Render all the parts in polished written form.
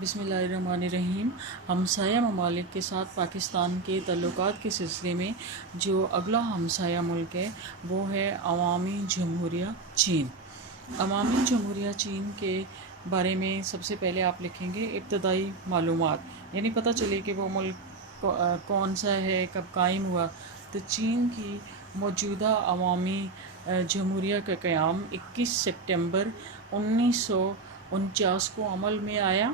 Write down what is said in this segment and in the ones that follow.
بسم اللہ الرحمن الرحیم۔ ہمسایہ ممالک کے ساتھ پاکستان کے تعلقات کے سلسلے میں جو اگلا ہمسایہ ملک ہے وہ ہے عوامی جمہوریہ چین۔ عوامی جمہوریہ چین کے بارے میں سب سے پہلے آپ لکھیں گے ابتدائی معلومات، یعنی پتہ چلے کہ وہ ملک کون سا ہے، کب قائم ہوا۔ تو چین کی موجودہ عوامی جمہوریہ کا قیام 21 سپٹمبر 1949 کو عمل میں آیا،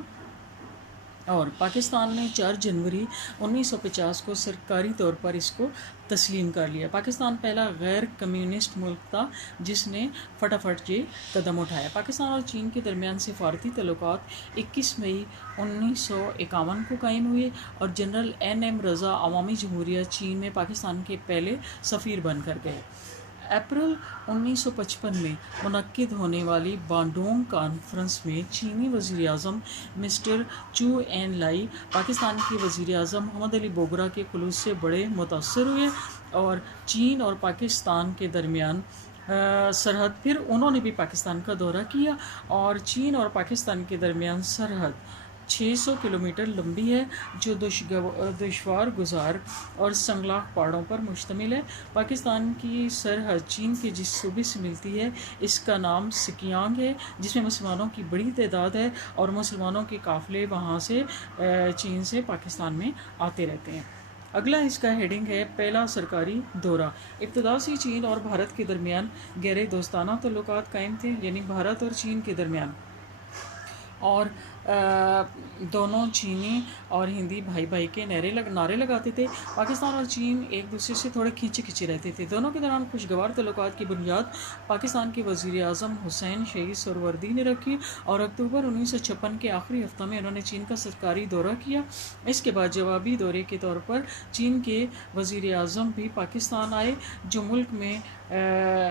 اور پاکستان نے 4 جنوری 1950 کو سرکاری طور پر اس کو تسلیم کر لیا۔ پاکستان پہلا غیر کمیونسٹ ملک تھا جس نے فٹافٹ یہ قدم اٹھایا۔ پاکستان اور چین کے درمیان سفارتی تعلقات 21 مئی 1951 کو قائم ہوئے، اور جنرل این رضا عوامی جمہوریہ چین میں پاکستان کے پہلے سفیر بن کر گئے۔ اپریل 1955 میں منعقد ہونے والی بانڈونگ کانفرنس میں چینی وزیر اعظم مسٹر چو این لائی پاکستان کے وزیر اعظم محمد علی بوگرا کے خلوص سے بڑے متاثر ہوئے، اور چین اور پاکستان کے درمیان سرحد، پھر انہوں نے بھی پاکستان کا دورہ کیا، اور چین اور پاکستان کے درمیان سرحد 600 کلومیٹر لمبی ہے جو دشوار گزار اور سنگلاخ پہاڑوں پر مشتمل ہے۔ پاکستان کی سرحد چین کے جس صوبے سے ملتی ہے اس کا نام سکیانگ ہے، جس میں مسلمانوں کی بڑی تعداد ہے، اور مسلمانوں کے قافلے وہاں سے چین سے پاکستان میں آتے رہتے ہیں۔ اگلا اس کا ہیڈنگ ہے پہلا سرکاری دورہ۔ ابتدا سے چین اور بھارت کے درمیان گہرے دوستانہ تعلقات قائم تھے، یعنی بھارت اور چین کے درمیان، اور دونوں چینی اور ہندی بھائی بھائی کے نعرے لگاتے تھے۔ پاکستان اور چین ایک دوسرے سے تھوڑے کھینچے رہتے تھے۔ دونوں کے دوران خوشگوار تعلقات کی بنیاد پاکستان کے وزیر اعظم حسین شہید سہروردی نے رکھی، اور اکتوبر 1956 کے آخری ہفتہ میں انہوں نے چین کا سرکاری دورہ کیا۔ اس کے بعد جوابی دورے کے طور پر چین کے وزیر اعظم بھی پاکستان آئے، جو ملک میں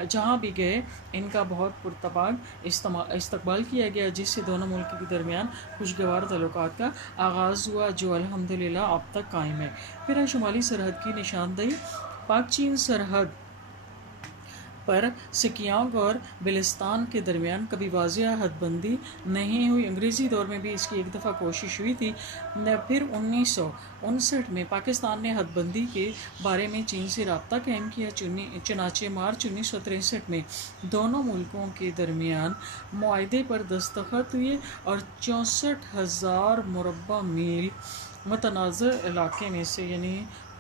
جہاں بھی گئے ان کا بہت پرتپاک استقبال کیا گیا، جس سے دونوں ملک کے درمیان خوشگوار تعلقات کا آغاز ہوا، جو الحمدللہ اب تک قائم ہے۔ پھر ہے شمالی سرحد کی نشاندہی۔ پاک چین سرحد پر سکیانگ اور بلستان کے درمیان کبھی واضح حد بندی نہیں ہوئی۔ انگریزی دور میں بھی اس کی ایک دفعہ کوشش ہوئی تھی، پھر 1959 میں پاکستان نے حد بندی کے بارے میں چین سے رابطہ قائم کیا، چنانچہ مارچ 1963 میں دونوں ملکوں کے درمیان معاہدے پر دستخط ہوئے، اور 64,000 مربع میل متنازع علاقے میں سے، یعنی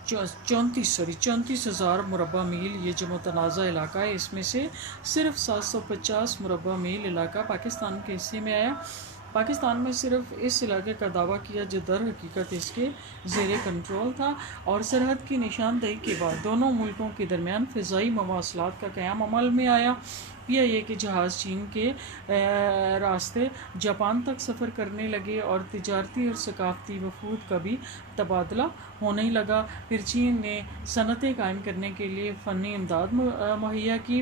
34,000 مربع میل یہ جو متنازع علاقہ ہے، اس میں سے صرف 750 مربع میل علاقہ پاکستان کے حصے میں آیا۔ پاکستان میں صرف اس علاقے کا دعویٰ کیا جو در حقیقت اس کے زیر کنٹرول تھا، اور سرحد کی نشاندہی کے بعد دونوں ملکوں کے درمیان فضائی مواصلات کا قیام عمل میں آیا۔ PIA کے جہاز چین کے راستے جاپان تک سفر کرنے لگے، اور تجارتی اور ثقافتی وفود کا بھی تبادلہ ہونے لگا۔ پھر چین نے صنعتیں قائم کرنے کے لیے فنی امداد مہیا کی۔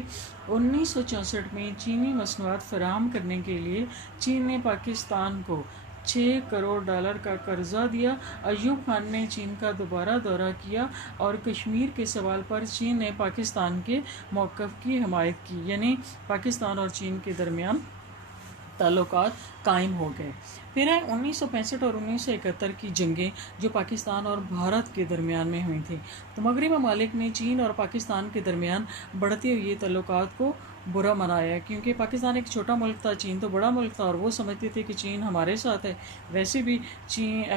1964 میں چینی مصنوعات فراہم کرنے کے لیے چین نے پاکستان کو $6 کروڑ کا قرضہ دیا۔ ایوب خان نے چین کا دوبارہ دورہ کیا، اور کشمیر کے سوال پر چین نے پاکستان کے موقف کی حمایت کی، یعنی پاکستان اور چین کے درمیان تعلقات قائم ہو گئے۔ پھر ہے 1965 اور 1971 کی جنگیں جو پاکستان اور بھارت کے درمیان میں ہوئی تھیں۔ تو مغربی ممالک نے چین اور پاکستان کے درمیان بڑھتے ہوئے تعلقات کو برا منایا، کیونکہ پاکستان ایک چھوٹا ملک تھا، چین تو بڑا ملک تھا، اور وہ سمجھتے تھے کہ چین ہمارے ساتھ ہے۔ ویسے بھی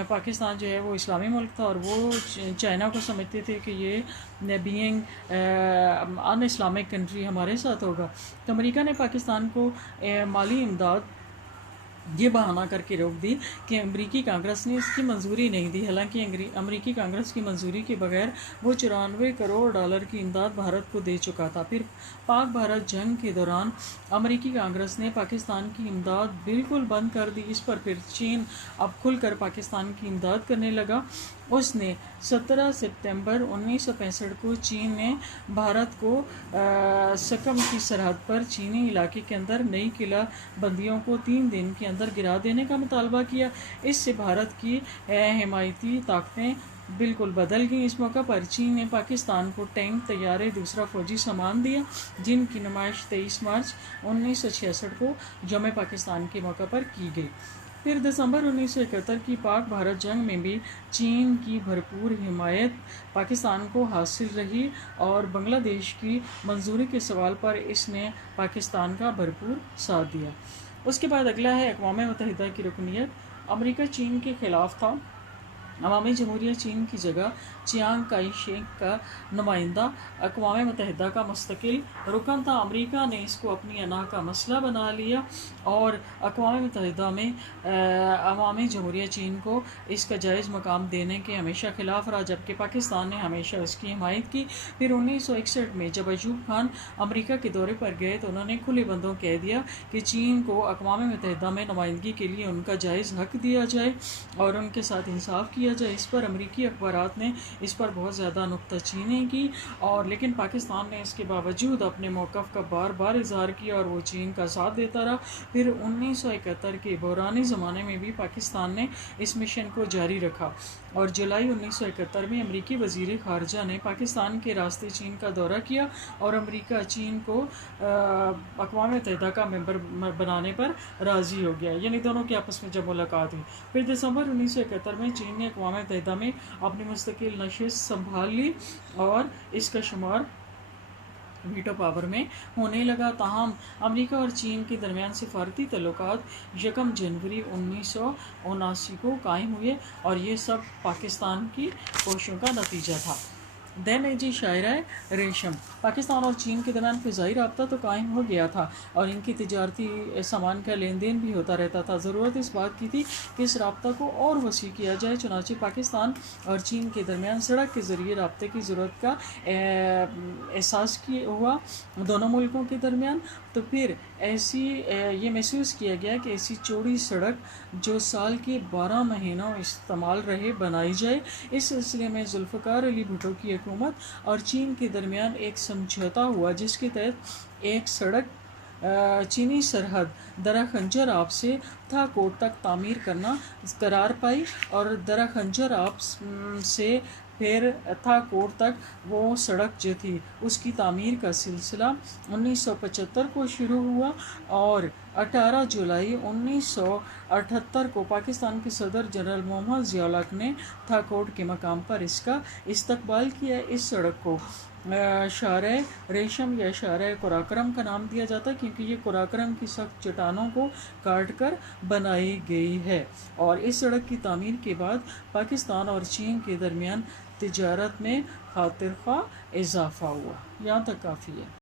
پاکستان جو ہے وہ اسلامی ملک تھا، اور وہ چائنا کو سمجھتے تھے کہ یہ بینگ ان اسلامک کنٹری ہمارے ساتھ ہوگا۔ تو امریکہ نے پاکستان کو مالی امداد یہ بہانہ کر کے روک دی کہ امریکی کانگریس نے اس کی منظوری نہیں دی، حالانکہ امریکی کانگریس کی منظوری کے بغیر وہ $94 کروڑ کی امداد بھارت کو دے چکا تھا۔ پھر پاک بھارت جنگ کے دوران امریکی کانگریس نے پاکستان کی امداد بالکل بند کر دی۔ اس پر پھر چین اب کھل کر پاکستان کی امداد کرنے لگا۔ اس نے 17 ستمبر 1965 کو چین نے بھارت کو سکم کی سرحد پر چینی علاقے کے اندر نئی قلعہ بندیوں کو 3 دن کے اندر گرا دینے کا مطالبہ کیا۔ اس سے بھارت کی حمایتی طاقتیں بالکل بدل گئیں۔ اس موقع پر چین نے پاکستان کو ٹینک، طیارے، دوسرا فوجی سامان دیا، جن کی نمائش 23 مارچ 1966 کو یوم پاکستان کے موقع پر کی گئی۔ پھر دسمبر 1971 کی پاک بھارت جنگ میں بھی چین کی بھرپور حمایت پاکستان کو حاصل رہی اور بنگلہ دیش کی منظوری کے سوال پر اس نے پاکستان کا بھرپور ساتھ دیا۔ اس کے بعد اگلا ہے اقوام متحدہ کی رکنیت۔ امریکہ چین کے خلاف تھا۔ عوامی جمہوریہ چین کی جگہ چیانگ کائی شیک کا نمائندہ اقوام متحدہ کا مستقل رکن تھا۔ امریکہ نے اس کو اپنی انا کا مسئلہ بنا لیا اور اقوام متحدہ میں عوامی جمہوریہ چین کو اس کا جائز مقام دینے کے ہمیشہ خلاف رہا، جبکہ پاکستان نے ہمیشہ اس کی حمایت کی۔ پھر 1961 میں جب ایوب خان امریکہ کے دورے پر گئے تو انہوں نے کھلے بندوں کہہ دیا کہ چین کو اقوام متحدہ میں نمائندگی کے لیے ان کا جائز حق دیا جائے اور ان کے ساتھ انصاف کیا جائے۔ اس پر امریکی اخبارات نے اس پر بہت زیادہ نکتہ چینی کی اور لیکن پاکستان نے اس کے باوجود اپنے موقف کا بار بار اظہار کیا اور وہ چین کا ساتھ دیتا رہا۔ پھر 1971 کے بحرانی زمانے میں بھی پاکستان نے اس مشن کو جاری رکھا اور جولائی 1971 میں امریکی وزیر خارجہ نے پاکستان کے راستے چین کا دورہ کیا اور امریکہ چین کو اقوام متحدہ کا ممبر بنانے پر راضی ہو گیا، یعنی دونوں کی آپس میں جب ملاقات ہوئی۔ پھر دسمبر 1971 میں چین نے اقوام متحدہ میں اپنی مستقل نشست سنبھال لی اور اس کا شمار ویٹو پاور میں ہونے لگا۔ تاہم امریکہ اور چین کے درمیان سفارتی تعلقات 1 جنوری 1979 کو قائم ہوئے اور یہ سب پاکستان کی کوششوں کا نتیجہ تھا۔ دین ایجی شاعرہ ریشم۔ پاکستان اور چین کے درمیان فضائی رابطہ تو قائم ہو گیا تھا اور ان کی تجارتی سامان کا لین دین بھی ہوتا رہتا تھا۔ ضرورت اس بات کی تھی کہ اس رابطہ کو اور وسیع کیا جائے، چنانچہ پاکستان اور چین کے درمیان سڑک کے ذریعے رابطے کی ضرورت کا احساس ہوا دونوں ملکوں کے درمیان۔ تو پھر یہ محسوس کیا گیا کہ ایسی چوڑی سڑک جو سال کے 12 مہینوں استعمال رہے بنائی جائے۔ اس سلسلے میں ذوالفقار علی بھٹو کی حکومت اور چین کے درمیان ایک سمجھوتا ہوا جس کے تحت ایک سڑک چینی سرحد درہ خنجر آب سے تھا کوٹ تک تعمیر کرنا قرار پائی اور درہ خنجر آب سے پھر تھا کوٹ تک وہ سڑک جو تھی اس کی تعمیر کا سلسلہ 1975 کو شروع ہوا اور 18 جولائی 1978 کو پاکستان کے صدر جنرل محمد ضیاء الحق نے تھا کوٹ کے مقام پر اس کا استقبال کیا۔ اس سڑک کو شارع ریشم یا شارع قراقرم کا نام دیا جاتا ہے کیونکہ یہ قراقرم کی سخت چٹانوں کو کاٹ کر بنائی گئی ہے، اور اس سڑک کی تعمیر کے بعد پاکستان اور چین کے درمیان تجارت میں خاطر خواہ اضافہ ہوا۔ یہاں تک کافی ہے۔